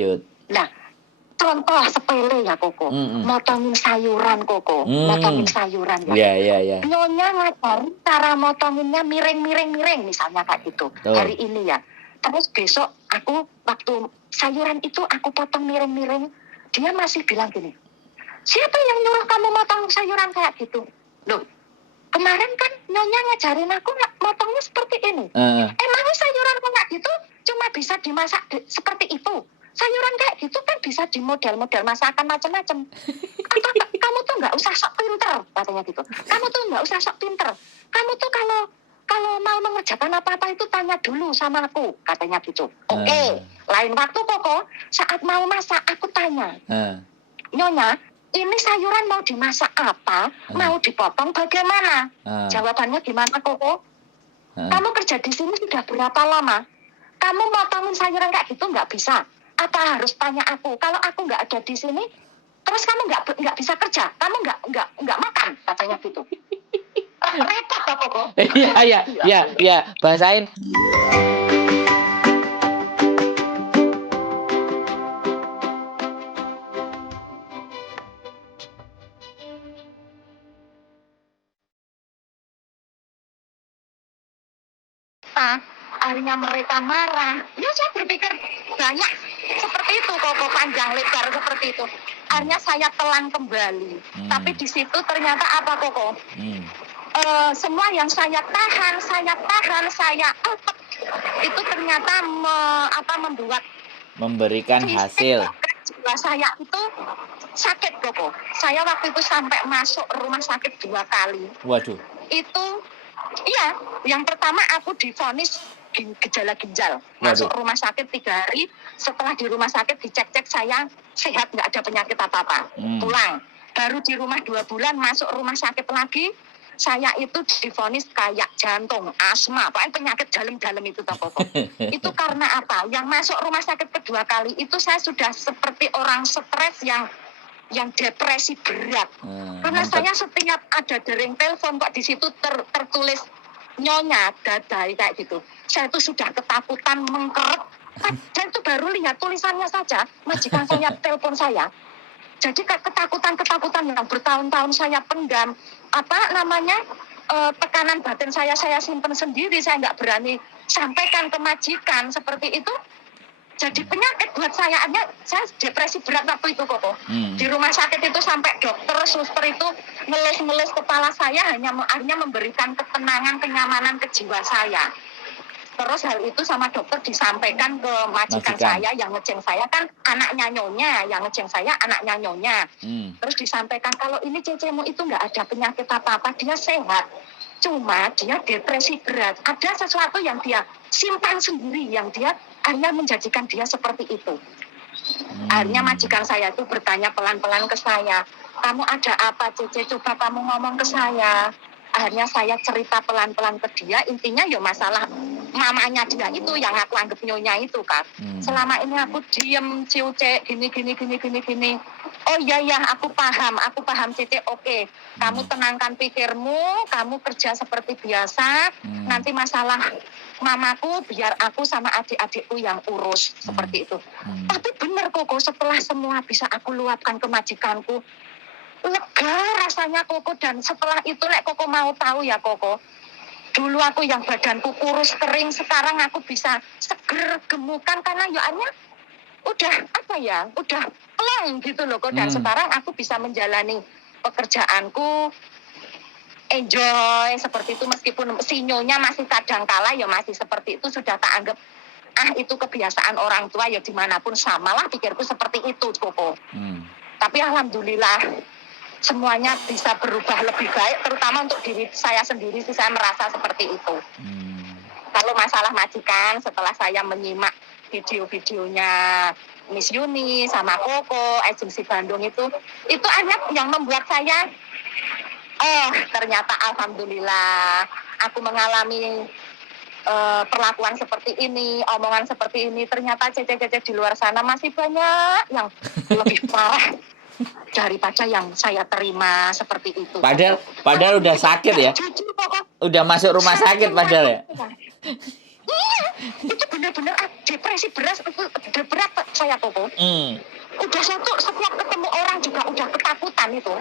lanjut. Nah, contoh sepele ya Koko, motongin sayuran Koko, motongin sayuran ya. Iya. Nyonya ngajarin cara motonginnya miring misalnya kayak gitu. Hari ini ya. Terus besok aku waktu sayuran itu aku potong miring-miring, dia masih bilang gini, siapa yang nyuruh kamu motong sayuran kayak gitu? Loh, kemarin kan Nyonya ngajarin aku motongnya seperti ini. Emangnya sayuran kayak gitu cuma bisa dimasak seperti itu? Sayuran kayak gitu kan bisa di model-model masakan macam-macam. Kamu tuh nggak usah sok pinter, katanya gitu. Kamu tuh nggak usah sok pinter. Kamu tuh kalau mau mengerjakan apa-apa itu tanya dulu sama aku, katanya gitu. Oke. Lain waktu Koko, saat mau masak aku tanya, Nyonya, ini sayuran mau dimasak apa? Mau dipotong bagaimana? Jawabannya gimana Koko? Kamu kerja di sini sudah berapa lama? Kamu motongin sayuran kayak gitu nggak bisa. Apa harus tanya aku? Kalau aku nggak ada di sini, terus kamu nggak bisa kerja, kamu nggak makan, katanya gitu. Repot apa Koko? Iya, bahasain. Akhirnya mereka marah. Ya saya berpikir banyak seperti itu Koko, panjang lebar seperti itu. Akhirnya saya telan kembali. Tapi di situ ternyata apa Koko? Semua yang saya tahan, saya apa itu ternyata membuat memberikan hasil. Jiwa saya itu sakit Koko. Saya waktu itu sampai masuk rumah sakit 2 kali. Waduh. Itu iya, yang pertama aku divonis gejala ginjal. Masuk rumah sakit 3 hari, setelah di rumah sakit dicek-cek saya sehat, nggak ada penyakit apa-apa. Pulang. Baru di rumah 2 bulan, masuk rumah sakit lagi, saya itu divonis kayak jantung, asma, pokoknya penyakit dalam-dalam itu toh Koko. Itu karena apa? Yang masuk rumah sakit kedua kali itu saya sudah seperti orang stres yang depresi berat. Karena saya setiap ada dering telepon kok di situ tertulis Nyonya Dadai kayak gitu. Saya itu sudah ketakutan mengkeret. Dan itu baru lihat tulisannya saja, majikan saya telepon saya. Jadi ketakutan yang bertahun-tahun saya pendam, tekanan batin saya simpan sendiri, saya nggak berani sampaikan ke majikan seperti itu. Jadi penyakit buat saya depresi berat waktu itu Koko. Di rumah sakit itu sampai dokter, suster itu ngelus-ngelus kepala saya hanya memberikan ketenangan, kenyamanan ke jiwa saya. Terus hal itu sama dokter disampaikan ke majikan saya yang ngeceng saya kan anaknya Nyonya, yang ngeceng saya anaknya Nyonya. Terus disampaikan kalau ini cecemu itu nggak ada penyakit apa-apa, dia sehat. Cuma dia depresi berat. Ada sesuatu yang dia simpan sendiri, yang dia akhirnya menjadikan dia seperti itu. Akhirnya majikan saya itu bertanya pelan-pelan ke saya, kamu ada apa Cece? Coba kamu ngomong ke saya. Akhirnya saya cerita pelan-pelan ke dia, intinya ya masalah mamanya dia itu yang aku anggap Nyonya itu kan. Selama ini aku diem, ciuce, gini. Oh iya, aku paham Cece, oke. Kamu tenangkan pikirmu, kamu kerja seperti biasa, nanti masalah mamaku biar aku sama adik-adikku yang urus, seperti itu. Tapi benar Koko, setelah semua bisa aku luapkan ke majikanku, lega rasanya Koko. Dan setelah itu Koko mau tahu ya Koko, dulu aku yang badanku kurus kering, sekarang aku bisa seger gemukan karena udah plong gitu loh Kok. Dan sekarang aku bisa menjalani pekerjaanku enjoy seperti itu, meskipun sinyonya masih kadang kala ya masih seperti itu, sudah tak anggap itu kebiasaan orang tua ya dimanapun samalah, pikirku seperti itu Koko. Tapi alhamdulillah semuanya bisa berubah lebih baik, terutama untuk diri saya sendiri sih, saya merasa seperti itu. Kalau masalah majikan, setelah saya menyimak video-videonya Miss Yuni sama Koko, agensi Bandung itu hanya yang membuat saya ternyata alhamdulillah aku mengalami perlakuan seperti ini, omongan seperti ini. Ternyata cece-cece di luar sana masih banyak yang lebih parah daripada yang saya terima seperti itu. Padahal udah sakit ya? Udah masuk rumah sakit padahal ya? Itu benar-benar depresi berat saya Koko. Udah setiap ketemu orang juga udah ketakutan itu.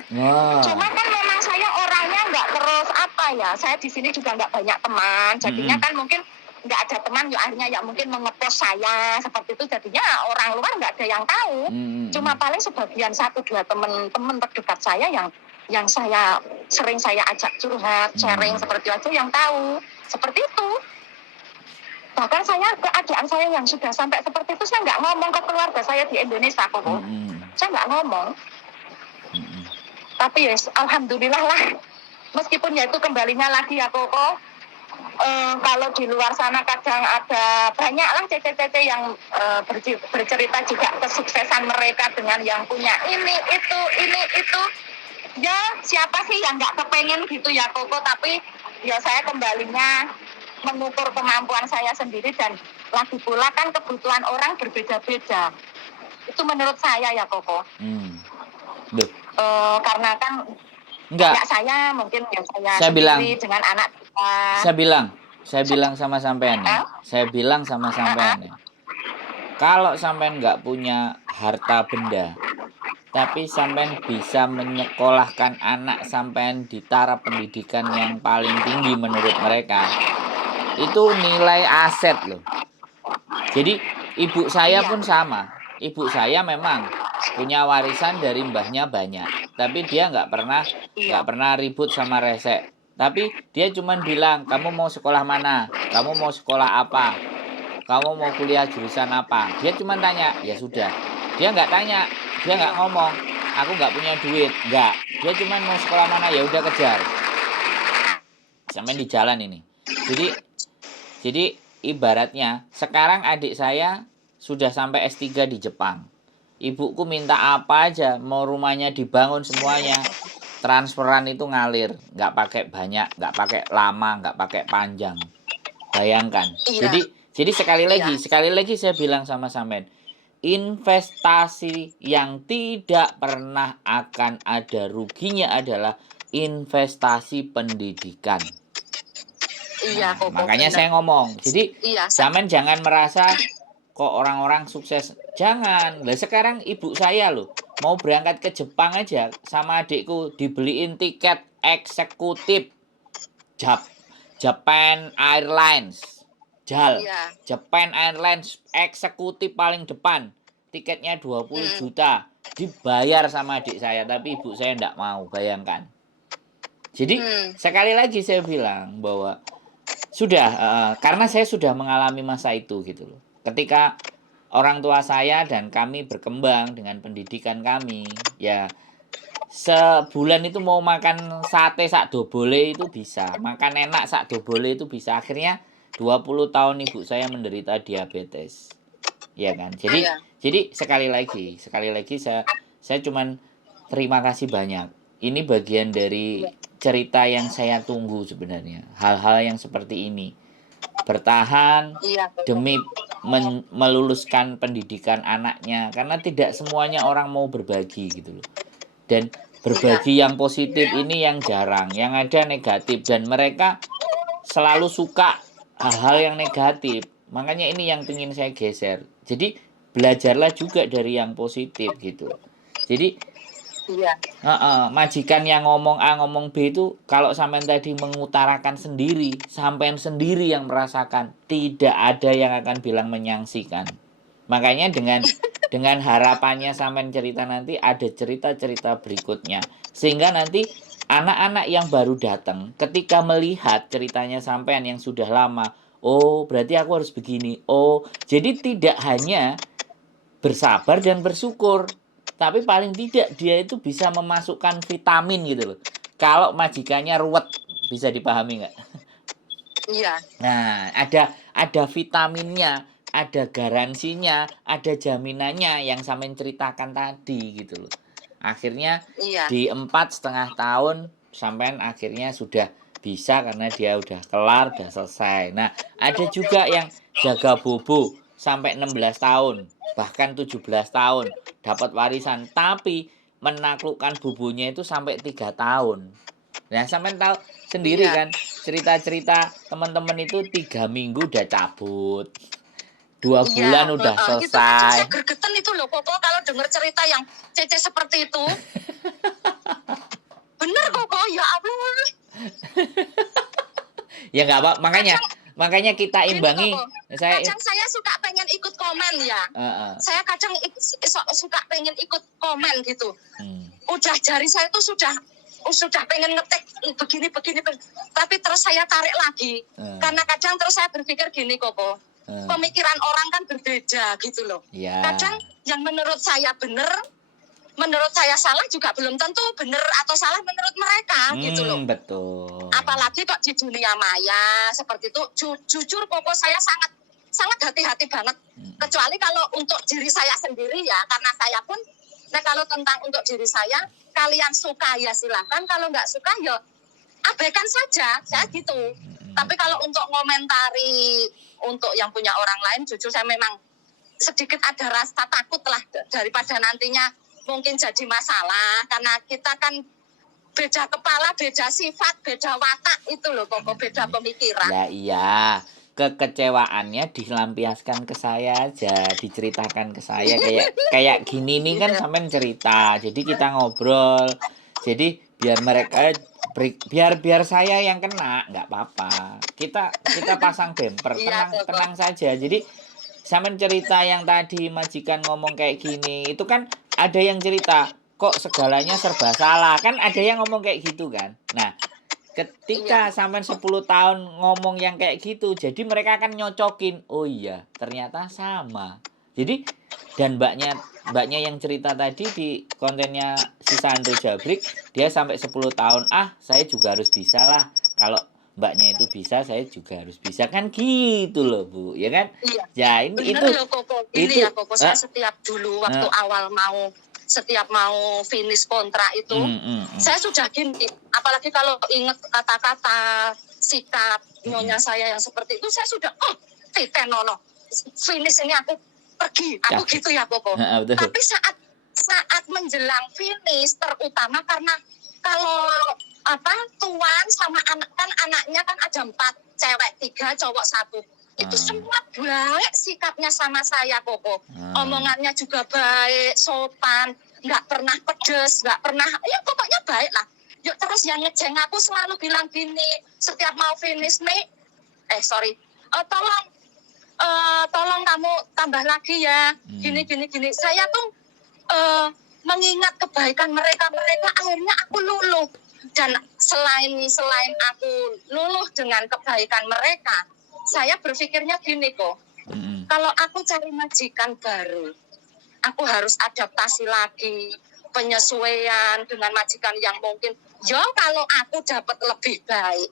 Cuma kan memang saya orangnya nggak terus saya di sini juga nggak banyak teman, jadinya kan mungkin nggak ada teman, ya akhirnya ya mungkin mengepost saya seperti itu, jadinya orang luar nggak ada yang tahu. Cuma paling sebagian 1-2 teman terdekat saya yang sering saya ajak curhat, sharing seperti itu yang tahu seperti itu. Bahkan keadaan saya yang sudah sampai seperti itu, saya nggak ngomong ke keluarga saya di Indonesia Koko. Saya nggak ngomong. Tapi ya alhamdulillah lah, meskipun ya itu kembalinya lagi ya Koko, kalau di luar sana kadang ada banyak lah cece-cece yang bercerita juga kesuksesan mereka dengan yang punya ini itu. Ya siapa sih yang nggak kepengen gitu ya Koko, tapi ya saya kembalinya mengukur kemampuan saya sendiri, dan lagi pula kan kebutuhan orang berbeda-beda. Itu menurut saya ya Koko. Karena kan kayak saya mungkin ya saya sendiri dengan anak kita. Saya bilang sama sampean ya. Kalau sampean nggak punya harta benda, tapi sampean bisa menyekolahkan anak sampean di taraf pendidikan yang paling tinggi menurut mereka, itu nilai aset loh. Jadi ibu saya pun sama. Ibu saya memang punya warisan dari mbahnya banyak, tapi dia nggak pernah ribut sama resek. Tapi dia cuma bilang, kamu mau sekolah mana? Kamu mau sekolah apa? Kamu mau kuliah jurusan apa? Dia cuma tanya, ya sudah. Dia nggak tanya, dia nggak ngomong, aku nggak punya duit, nggak. Dia cuma mau sekolah mana, ya udah kejar. Sampai di jalan ini. Jadi ibaratnya sekarang adik saya sudah sampai S3 di Jepang. Ibuku minta apa aja, mau rumahnya dibangun semuanya, transferan itu ngalir, nggak pakai banyak, nggak pakai lama, nggak pakai panjang. Bayangkan. Jadi sekali lagi saya bilang sama sampean, investasi yang tidak pernah akan ada ruginya adalah investasi pendidikan. Makanya bener. Saya ngomong. Jadi sampean jangan merasa kok orang-orang sukses. Jangan. Lah sekarang ibu saya loh mau berangkat ke Jepang aja sama adikku, dibeliin tiket eksekutif Japan Airlines. Japan Airlines eksekutif paling depan. Tiketnya 20 juta. Dibayar sama adik saya, tapi ibu saya enggak mau, bayangkan. Jadi sekali lagi saya bilang bahwa sudah, karena saya sudah mengalami masa itu gitu loh. Ketika orang tua saya dan kami berkembang dengan pendidikan kami, ya sebulan itu mau makan sate sak dobole itu bisa, makan enak sak dobole itu bisa. Akhirnya 20 tahun ibu saya menderita diabetes. Ya kan? Jadi sekali lagi saya cuman terima kasih banyak. Ini bagian dari cerita yang saya tunggu sebenarnya. Hal-hal yang seperti ini. Bertahan demi meluluskan pendidikan anaknya. Karena tidak semuanya orang mau berbagi gitu loh. Dan berbagi yang positif ini yang jarang. Yang ada negatif. Dan mereka selalu suka hal-hal yang negatif. Makanya ini yang ingin saya geser. Jadi belajarlah juga dari yang positif gitu. Jadi majikan yang ngomong A ngomong B itu kalau sampean tadi mengutarakan sendiri, sampean sendiri yang merasakan, tidak ada yang akan bilang menyangsikan. Makanya dengan harapannya sampean cerita nanti ada cerita-cerita berikutnya, sehingga nanti anak-anak yang baru datang ketika melihat ceritanya sampean yang sudah lama, oh berarti aku harus begini. Oh, jadi tidak hanya bersabar dan bersyukur, tapi paling tidak dia itu bisa memasukkan vitamin gitu loh. Kalau majikannya ruwet, bisa dipahami nggak? Iya. Nah, ada vitaminnya, ada garansinya, ada jaminannya yang sampean ceritakan tadi gitu loh. Akhirnya di 4,5 tahun sampean akhirnya sudah bisa karena dia udah kelar, udah selesai. Nah, ada juga yang jaga bobo sampai 16 tahun, bahkan 17 tahun dapat warisan, tapi menaklukkan bubunya itu sampai 3 tahun. Nah, sampean tahu sendiri Iya. kan cerita-cerita teman-teman itu 3 minggu udah cabut, 2 Iya, bulan udah itu kadang saya selesai. gergeten itu loh Koko kalau dengar cerita yang Cece seperti itu. Bener Koko, ya Allah. Ya nggak apa, makanya Kadang makanya kita gini imbangi. Koko, Saya kadang saya suka pengen ikut komen ya. Saya kadang suka pengen ikut komen gitu. Udah jari saya tuh sudah pengen ngetik begini, tapi terus saya tarik lagi. Karena kadang terus saya berpikir gini Koko, pemikiran orang kan berbeda gitu loh. Ya. Kadang yang menurut saya benar, menurut saya salah juga belum tentu benar atau salah menurut mereka gitu loh. Betul. Apalagi kok di dunia maya seperti itu, jujur Koko saya sangat hati-hati banget. Kecuali kalau untuk diri saya sendiri ya, karena saya pun, nah kalau tentang untuk diri saya, kalian suka ya silahkan, kalau nggak suka ya abaikan saja, saya gitu. Tapi kalau untuk ngomentari untuk yang punya orang lain, jujur saya memang sedikit ada rasa takut lah daripada nantinya mungkin jadi masalah, karena kita kan beda kepala, beda sifat, beda watak itu loh Koko, beda pemikiran. Ya iya, kekecewaannya dilampiaskan ke saya aja, diceritakan ke saya kayak gini nih kan sampean cerita. Jadi kita ngobrol. Jadi biar mereka biar saya yang kena, nggak apa-apa. Kita pasang bumper, tenang saja. Jadi sampean cerita yang tadi majikan ngomong kayak gini, itu kan ada yang cerita, kok segalanya serba salah. Kan ada yang ngomong kayak gitu kan. Nah, ketika sampai 10 tahun ngomong yang kayak gitu, jadi mereka akan nyocokin, oh iya ternyata sama. Jadi dan mbaknya yang cerita tadi di kontennya si Sandro Jabrik, dia sampai 10 tahun, saya juga harus bisa lah. Kalau mbaknya itu bisa, saya juga harus bisa, kan gitu loh Bu, ya kan? Iya. Ya ini bener itu loh Koko. Ini ya Koko, saya setiap dulu waktu awal setiap mau finish kontrak itu, saya sudah gini, apalagi kalau ingat kata-kata, sikap nyonya saya yang seperti itu, saya sudah, titenono, finish ini aku pergi, aku gitu ya Koko. Tapi saat menjelang finish, terutama karena kalau tuan sama anak kan anaknya kan ada 4, cewek 3, cowok 1. Itu semua baik sikapnya sama saya Koko. Omongannya juga baik, sopan, nggak pernah pedes, nggak pernah, ya pokoknya baik lah. Yuk terus yang ngejeng aku selalu bilang gini, setiap mau finish nih, tolong kamu tambah lagi ya, gini. Saya tuh mengingat kebaikan mereka akhirnya aku luluh. Dan selain aku luluh dengan kebaikan mereka, saya berpikirnya gini kok, kalau aku cari majikan baru, aku harus adaptasi lagi, penyesuaian dengan majikan yang mungkin, kalau aku dapat lebih baik,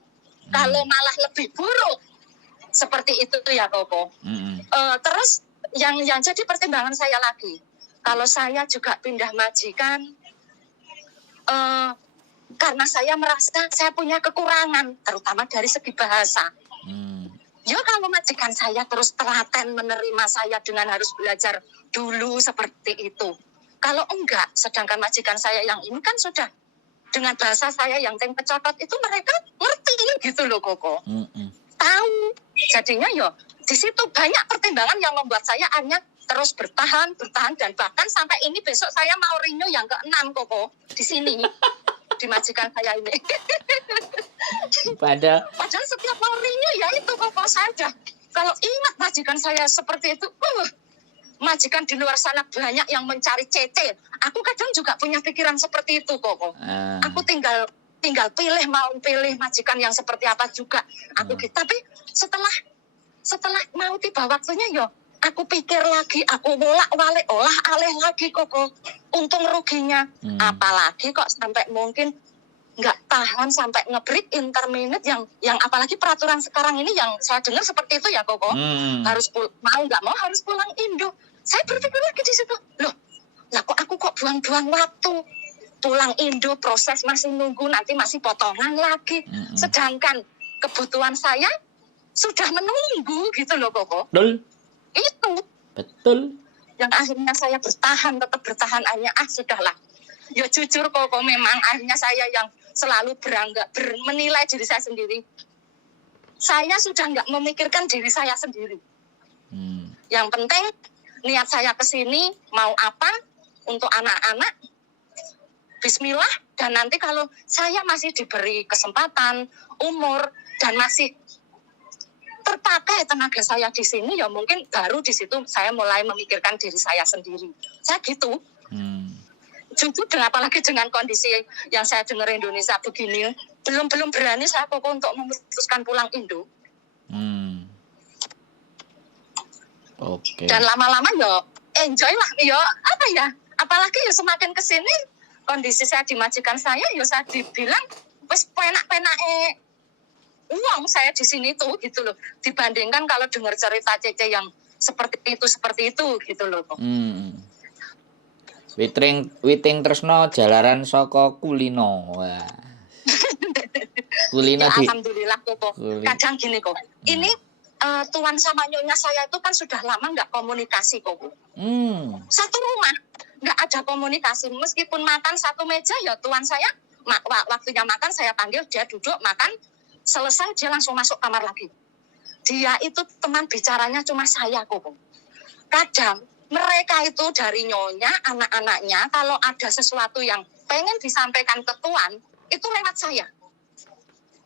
kalau malah lebih buruk, seperti itu ya Koko. Terus yang jadi pertimbangan saya lagi, kalau saya juga pindah majikan, karena saya merasa saya punya kekurangan, terutama dari segi bahasa. Kalau majikan saya terus telaten menerima saya dengan harus belajar dulu seperti itu. Kalau enggak, sedangkan majikan saya yang ini kan sudah dengan bahasa saya yang pecokot itu mereka ngerti gitu loh Koko. Tahu. Jadinya di situ banyak pertimbangan yang membuat saya hanya terus bertahan dan bahkan sampai ini besok saya mau renew yang ke-6 Koko di sini. Di majikan saya ini. Padahal setiap mau renew ya itu Koko, saya udah kalau ingat majikan saya seperti itu, majikan di luar sana banyak yang mencari Cece. Aku kadang juga punya pikiran seperti itu Koko. Aku tinggal mau pilih majikan yang seperti apa juga. Aku gitu. Tapi setelah mau tiba waktunya aku pikir lagi, aku bolak-balik olah alih lagi Koko. Untung ruginya. Apalagi kok sampai mungkin nggak tahan sampai nge-break interminute yang apalagi peraturan sekarang ini yang saya dengar seperti itu ya Koko. Harus mau nggak mau harus pulang Indo. Saya berpikir lagi di situ. Loh, kok aku buang-buang waktu. Pulang Indo, proses masih nunggu, nanti masih potongan lagi. Sedangkan kebutuhan saya sudah menunggu gitu loh Koko. Betul. Itu. Betul. Yang akhirnya saya tetap bertahan hanya sudahlah. Ya jujur Koko, memang akhirnya saya yang selalu menilai diri saya sendiri. Saya sudah nggak memikirkan diri saya sendiri. Yang penting niat saya ke sini mau apa untuk anak-anak, bismillah. Dan nanti kalau saya masih diberi kesempatan, umur, dan masih terpakai tenaga saya di sini, ya mungkin baru di situ saya mulai memikirkan diri saya sendiri. Saya gitu. Jujur, apalagi dengan kondisi yang saya dengar Indonesia begini, belum berani saya Koko untuk memutuskan pulang Indo. Oke. Dan lama-lama ya enjoy lah, ya apa ya, apalagi ya semakin kesini kondisi saya di majikan saya, ya saya dibilang wes penak-penak uang saya di sini tuh gitu loh, dibandingkan kalau dengar cerita Cece yang seperti itu gitu loh. Witing tresno jalaran saka kulino. Wah. Kulino ya, alhamdulillah Koko. Kadang gini kok. Ini tuan sama nyonya saya itu kan sudah lama nggak komunikasi Koko. Satu rumah nggak ada komunikasi. Meskipun makan satu meja, ya tuan saya waktunya makan saya panggil, dia duduk makan, selesai dia langsung masuk kamar lagi. Dia itu teman bicaranya cuma saya Koko. Kadang mereka itu dari nyonya, anak-anaknya, kalau ada sesuatu yang pengen disampaikan ke tuan, itu lewat saya.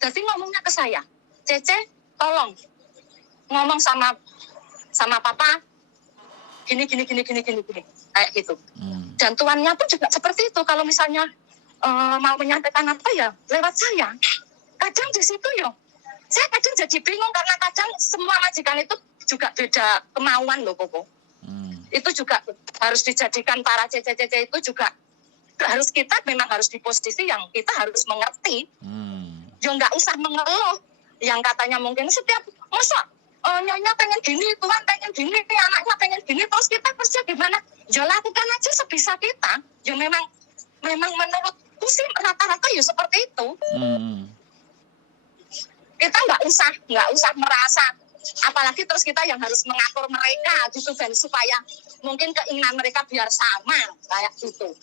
Jadi ngomongnya ke saya, Cece, tolong ngomong sama papa, gini, kayak gitu. Dan tuannya pun juga seperti itu. Kalau misalnya mau menyampaikan apa ya, lewat saya. Kadang di situ ya, saya kadang jadi bingung karena kadang semua majikan itu juga beda kemauan loh, Koko. Itu juga harus dijadikan para cece-cece itu juga memang harus di posisi yang kita harus mengerti. Ya nggak usah mengeluh. Yang katanya mungkin setiap masa nyonya pengen gini, tuan pengen gini, anaknya pengen gini, terus kita kerja gimana? Ya lakukan aja sebisa kita. Ya memang menurutku sih rata-rata ya seperti itu. Kita nggak usah merasa, apalagi terus kita yang harus mengatur mereka gitu, dan supaya mungkin keinginan mereka biar sama kayak gitu.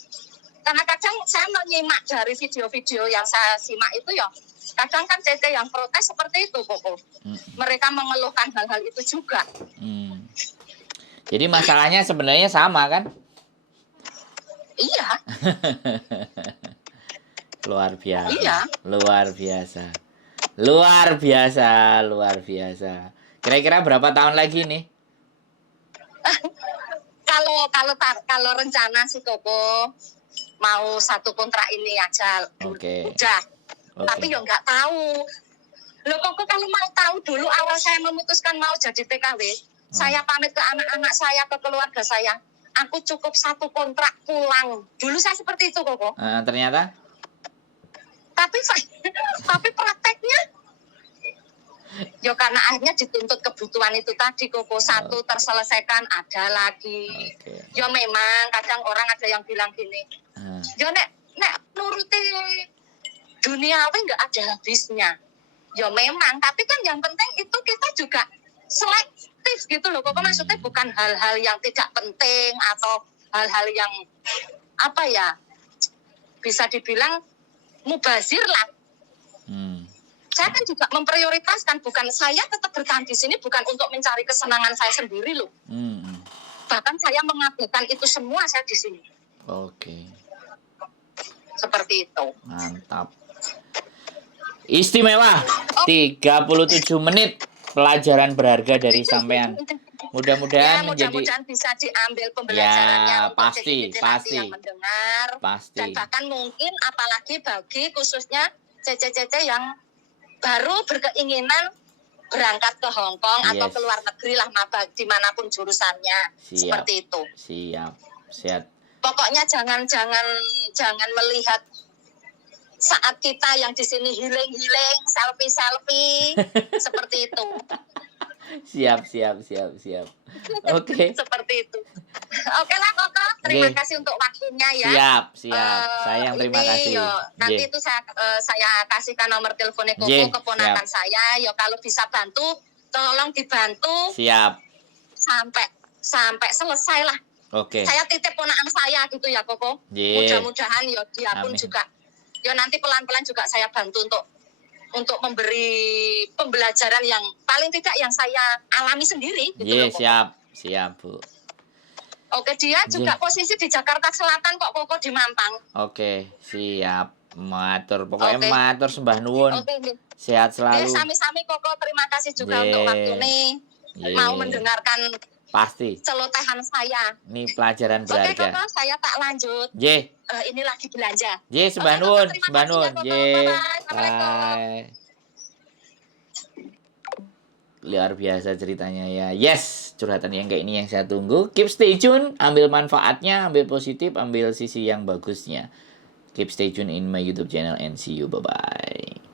Karena kadang saya menyimak dari video-video yang saya simak itu ya, kadang kan Cece yang protes seperti itu Koko. Mereka mengeluhkan hal-hal itu juga. Jadi masalahnya sebenarnya sama kan? Iya. Luar biasa. Iya. Luar biasa. Kira-kira berapa tahun lagi nih? Kalau rencana sih Koko mau 1 kontrak ini aja. Oke. Udah. Tapi ya nggak tahu. Loh Koko, kalau mau tahu dulu awal saya memutuskan mau jadi TKW, saya pamit ke anak-anak saya, ke keluarga saya, aku cukup 1 kontrak pulang. Dulu saya seperti itu Koko. Ternyata? Tapi prakteknya ya karena akhirnya dituntut kebutuhan itu tadi Koko, 1 terselesaikan, ada lagi. Ya memang kadang orang ada yang bilang gini, ya nek nuruti duniawi nggak ada habisnya. Ya memang, tapi kan yang penting itu kita juga selektif gitu loh Koko. Maksudnya bukan hal-hal yang tidak penting atau hal-hal yang apa ya, bisa dibilang mubazir lah. Saya kan juga memprioritaskan, bukan saya tetap bertahan di sini bukan untuk mencari kesenangan saya sendiri loh. Bahkan saya mengabaikan itu semua saya di sini. Oke. Seperti itu. Mantap. Istimewa. 37 menit pelajaran berharga dari sampean. Mudah-mudahan mudah-mudahan bisa diambil pembelajarannya untuk pasti yang mendengar. Pasti. Dan bahkan mungkin apalagi bagi khususnya cece-cece yang baru berkeinginan berangkat ke Hong Kong atau ke luar negeri lah, dimanapun jurusannya. Seperti itu. Siap. Pokoknya jangan melihat saat kita yang di sini healing, selfie seperti itu. Siap. Oke. Seperti itu. Oke lah Koko, terima kasih untuk waktunya ya. Siap. Saya yang terima kasih. Nanti itu saya kasihkan nomor teleponnya Koko, keponakan saya. Kalau bisa bantu, tolong dibantu. Siap. Sampai selesai lah. Oke. Saya titip ponakan saya gitu ya Koko. Mudah-mudahan dia pun juga Ya nanti pelan-pelan juga saya bantu untuk memberi pembelajaran yang paling tidak yang saya alami sendiri gitu loh, Koko. Siap Bu. Oke, dia juga posisi di Jakarta Selatan kok, Koko di Mampang. Oke, siap. Matur, pokoknya matur sembah nuwun. Sehat selalu. Sami-sami Koko, terima kasih juga untuk waktu ini. Mau mendengarkan pasti celotehan saya. Ini pelajaran berharga. Oke, Koko, saya tak lanjut. Ini lagi belanja. Sembah nuwun, sembah nuwun. Bye. Luar biasa ceritanya ya. Yes, curhatan yang kayak ini yang saya tunggu. Keep stay tune, ambil manfaatnya, ambil positif, ambil sisi yang bagusnya. Keep stay tune in my YouTube channel and see you. Bye-bye.